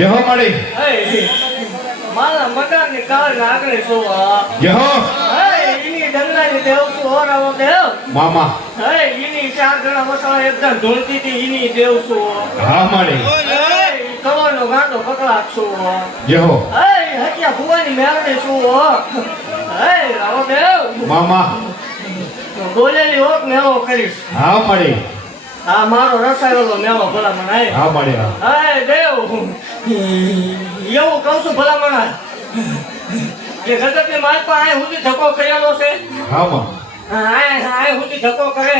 જહો મળી મારા નાગણી છું આ. જહો હે, ઈની ડંગરાની દેવ છું ઓરાવો દેવ. મામા હે, ઈની ચાર જણા મસાલા એકદમ ધૂળતી હતી, ઈની દેવ છું. હા મળી હે, ઈ કમરનો છું. જહો હે, ઈ ભુવાની મેળણી છું. હે, રાવો દેવ. મામા બોલેલી હોત ને એવો કરીશ. હા મળી આ મારો રસાયેલો મેળો ભલામણ હે. હા મળી હા. દેવ. એવું કહું છું ભલામણ. કે જગતની માલ પર આય સુધી ધક્કો કરેલો છે. હા માં. આય આય સુધી ધક્કો કરે.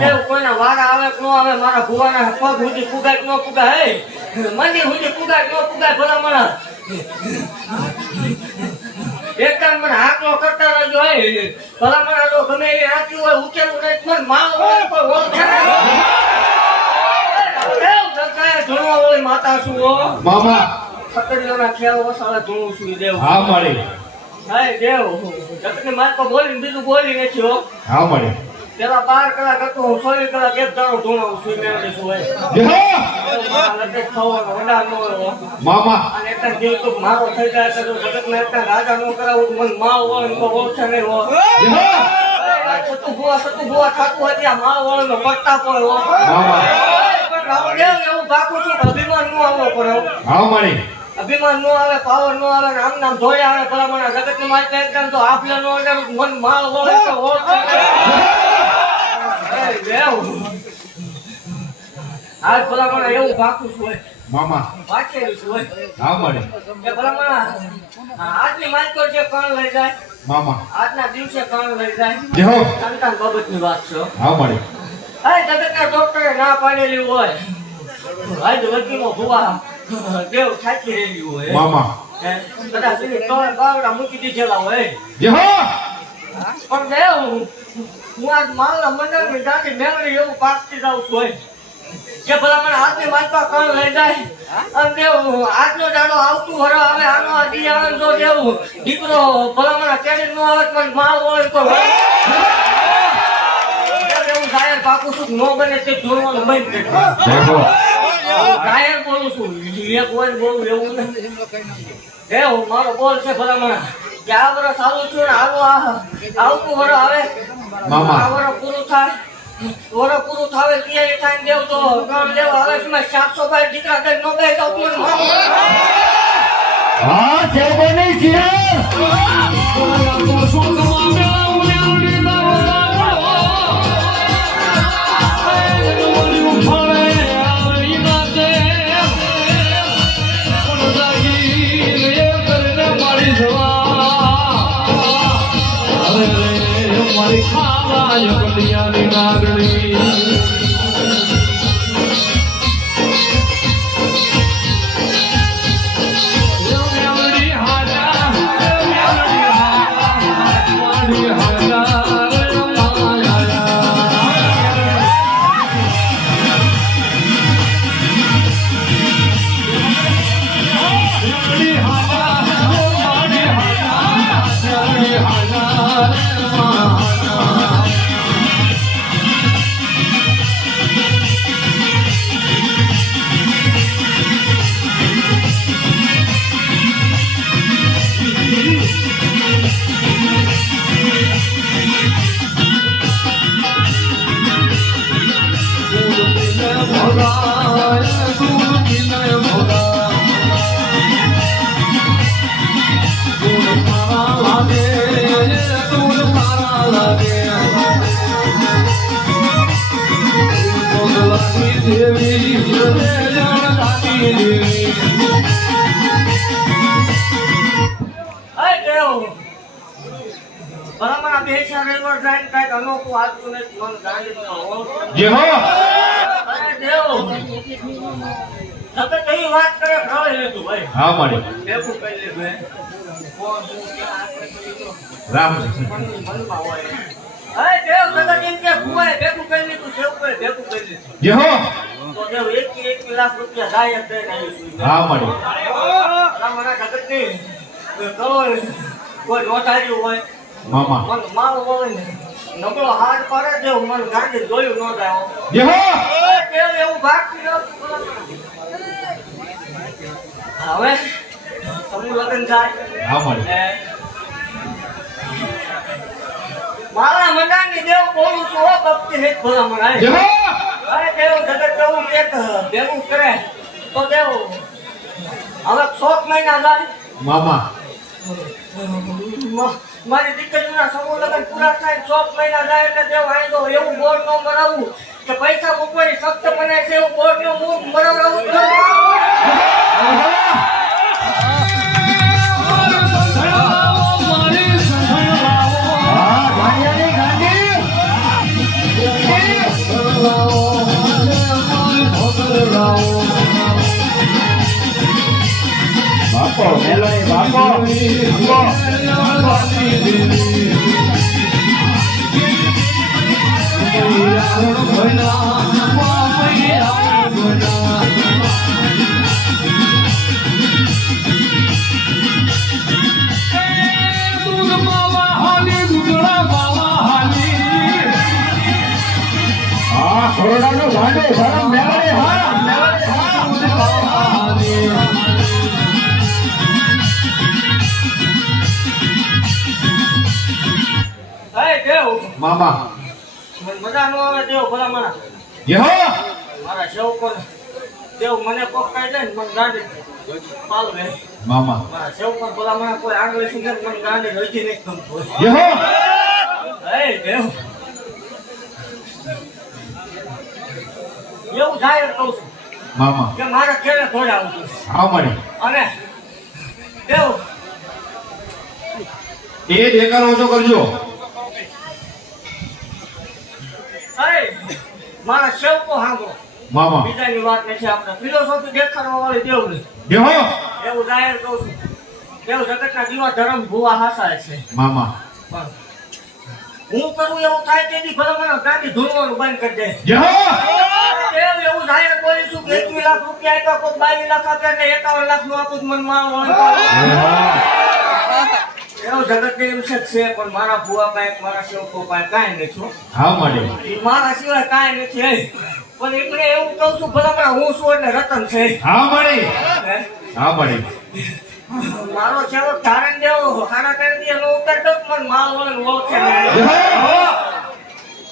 દેવ કોઈના વારા આવે કે ન આવે મારા ભુવાના પગ સુધી પુગાય કે ન પુગાય હે? મંદિર સુધી પુગાય કે ન પુગાય ભલામણ. એક ટાઈમ મને હાકલો કરતા રહેજો હે. ભલા મારા તો ગમે એ આંચી હોય ઉકેલું નહીં મને માલ હોય કોઈ ઓળખે માતા છું હો. મામા. સકડીઓના ખ્યાલ વસાળા ધૂણું છું દેવ. હા મળી. હાય દેવ. જગતની માલ પર બોલી બીજું બોલી નથી હો. હા મળી. પેલા બાર કલાક હતો હું સોળ કલાક એક દાડો ધૂણો છું મેળવી છું ન. મામા. અને એક જીવ તો મારો થઈ જાય તો જગતને એટલે રાજા નો કરાવું મન મને માવ હોય ને તો ઓછા નહીં હો. ભુવા સતુ ભુવા થાતું હોય ત્યાં માવ હોય ને પડતા પણ હો. મામા. પણ રામદેવ એવું બાકું છું અભિમાન નો આવવો પડે હા. અભિમાન નો આવે પાવર નો આવે ને આમ નામ ધોઈ આવે ભલા મને જગતની માહિતી એકદમ તો આપલે નો મન માલ વળે તો ઓળખે નહીં. એ દેવ. આ ભલા મને એવું બાકું છું મામા. વાંચેલું છું હા મળી. એ ભલા મને આજની માલ તો જે લઈ જાય મામા. આજના દિવસે કણ લઈ જાય જહો સંતાન બાબતની વાત છે હા મળી. આ જગતના ડોક્ટરે ના પાડેલી હોય આજ વકીલો ભુવા દેવ થાકી રહેલી હોય મામા. બધા બાવડા મૂકી દીધેલા હોય જહો પણ દેવ હું આજ મારા મંડળની દાંડી મેળવી એવું પાકતી જાઉં છું કે ભલા મને હાથની માલપા કણ લઈ જાય. અને દેવ આજનો દાડો આવતું વરો આવે આનો દી આવે ને જો દીકરો ભલા મને કેરી નો આવે મને માલ હોય તો જાહેર પાકું છું નો બને તે જોડવાનું બંધ કરી જાહેર બોલું છું. એક વાર બોલું એવું નથી. દેવ મારો બોલ છે ભલા મને. કે આ વર્ષ આવું છું ને આવું આવતું વરો આવે. મામા. આ વરો પૂરું થાય. વરો પૂરું થાવે ત્યારે થાય ને દેવ તો કામ લેવા આવે છે મેં સાતસો ભાઈ દીકરા કઈ નો બે તો તું હા છે બની છે. મારી ખાવા કલિયાની નાગણી કાંઈક અનોખું નથી મને વાત કરે ભાઈ હા મળી. રામ. અરે દેવ એમ કે ભેગું કરી લીધું ભેગું કરી લીધું. જહો તો દેવ એકી એકી લાખ રૂપિયા જાય જ નહીં. હા મળી. કોઈ નોંધાર્યું હોય મામા. મન માલ હોય નબળો હાડ પડે છે મને ગાંધી જોયું ન જાય. એ કે એવું ભાગતી હવે તમને લગન થાય? હા મળે. મારા મંડાની દેવ બોલું તો હો ભક્તિ હે ભલા મનાય જય અરે દેવ જગત કેવું એક ભેગું કરે. તો દેવ હવે છોક મહિના જાય. મામા. મારી દીકરીના સમૂહ લગ્ન પૂરા થાય છોક મહિના જાય એટલે દેવ આઈ એવું બોર્ડ ન મરાવું કે પૈસા મૂકવાની સખ્ત મને છે એવું બોર્ડ નો હું મરાવડાવું તો મારી સંભળાવો હા ગાંડિયાની ગાંડી બાપો ખોરડાનો ગાંડો ધરમ મામા. મને મજા નો આવે દેવ ભલા મારા યહો મારા મારા સેવકો દેવ મને કોક કહી દે ને મને ગાડી પાલવે. મામા. મારા સેવકો ભલા મારા કોઈ આગળ સુધી મને ગાંડી રજી નહીં ગમતું યહો હે. દેવ એવું જાહેર કહું છું મામા. કે મારા ખેડે ઘોડાવું છું. હા મારી. અને દેવ એ દેખાડો ઓછો કરજો. અરે મારા સેવકો સાંભળો મામા. બીજાની વાત નથી આપણે. ફિલોસોફી દેખાડવા વાળી દેવ નહીં જય એવું જાહેર કહું છું. દેવ જગતના દીવા ધર્મ ભુવા હાસાય છે. મામા. હું કરું એવું થાય તેથી ભલે મને ગાંડી ધૂળવાનું બંધ કરી દે. દેવ એવું જાહેર બોલીશું કે એકવીસ લાખ રૂપિયા આપ્યા કોઈ બાવીસ લાખ આપ્યા ને એકાવન લાખનું આપું તો એવું જગત એમ છે પણ મારા ભુવા પાસે મારા સેવકો પાસે કાંઈ નથી હો. હા મારી સિવાય કાંઈ નથી હે. પણ એમને એવું કહું છું ભલા હું છું એટલે રતન છે. હા મારી હા? મારી મારો સેવક ધારણ દેવો હારા કરી દે એનો ઉત્તર દો પણ માલ વળન લો છે. હો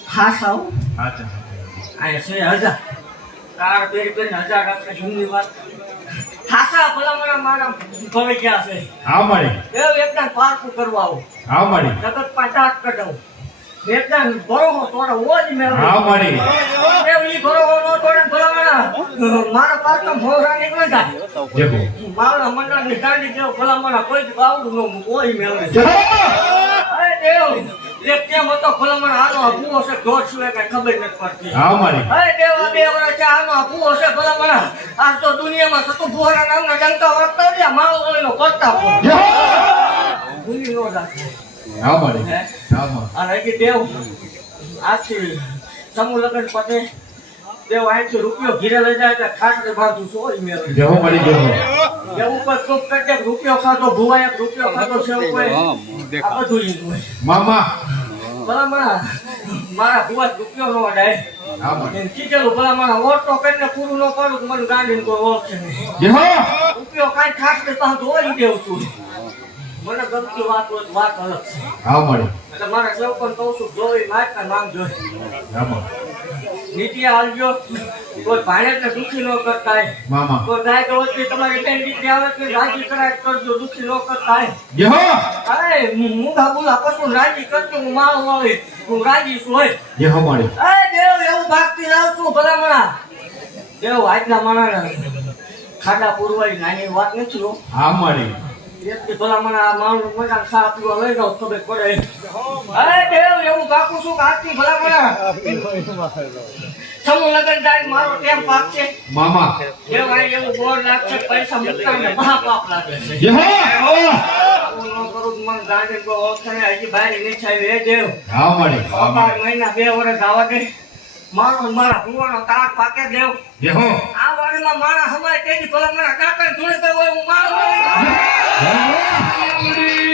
હા. સાવ. આ છે હજાર. તાર પેરી પેરી હજાર આપે જૂની વાત ખાસા ભલામણા મારા ભવે ગયા છે. હા મારી એ એકદમ પારકું કરવા આવો. હા મારી જગત પાંચાટ કઢાવું. એકદમ બરોહો તોડે ઓજ મે હા મારી એ ઈ બરોહો નો તોડે ભલામણા. મારા પારકમ ભોરા નીકળે જા દેખો મારા મંડળની ગાડી જેવો ભલામણા કોઈ જ બાવડું નો ઓય મેળવે અરે દેવ. એક કેમ હતો ભલામણા આનો ભૂવો છે ઢોર સિવાય કઈ ખબર નથી પડતી. હા મારી. અરે દેવા બે વર્ષ છે આનો ભૂવો હશે ભલામણા આ તો દુનિયામાં સતુ ભુવાના નામના જનતા વાગતા રહ્યા માળો વળીનો કરતા. ભૂલી નો રાખે હા મારી. હા? મારી. અને કે દેવ આથી સમૂહ લગ્ન પતે. રૂપિયો ઘીરે લઈ જાય બાંધું છું. પર ચૂપ રૂપિયો છે કોઈ આ બધું મામા. મારા ભુવા રૂપિયો નો અડાય મારી કરીને પૂરું ન કરું મને ગાંડીને કોઈ ઓળખે નહીં. રૂપિયો કાંઈ ખાસ ને પાછું ઓળી દેવું છું મને ગમતી વાત હોય તો વાત અલગ છે. હા મળે. એટલે મારા પણ કહું છું જોઈ માગતા માંગજો હા માં નીતિ આવજો. કોઈ ભાણેજને દુઃખી ન કરતા મામા. કોઈ ગાય તો વચ્ચે તમારી બેન દીકરી આવે તો રાજી કરાય કરજો દુઃખી ન કરતા જય હો! અરે મુંગા બોલા કશું રાજી કરજો હું માં હોય. હું રાજી છું હોય. જય હો મારી અરે દેવ એવું ભાગતી છું ભલામણા. દેવ આજના માણસ ખાડા પૂરવાની નાની વાત નથી હો. હા એકથી ભલામણા આ માણસ મજા સા પીવા લઈ જાવ ખબર પડે અરે દેવ એવું ભાગું છું કે આજથી ભલામણા સમૂહ લગન જાય મારો ટેમ પાક છે. મામા. દેવ આ એવું બોર્ડ લાગશે પૈસા મુકતા ને મહાપાપ લાગે છે. જય હો! ન કરું તો મને ગાંડી ઓળખે નહીં. હજી બહાર નથી આવી. એ દેવ હા હા બાર મહિના બે વર્ષ આવા દે. મારો મારા ભુવાનો તાક પાકે દેવ. જય હો. આ વાડીમાં મારા હમાય તેથી ભલામણ કાકા ધૂળ હોય હું મારો. Amém.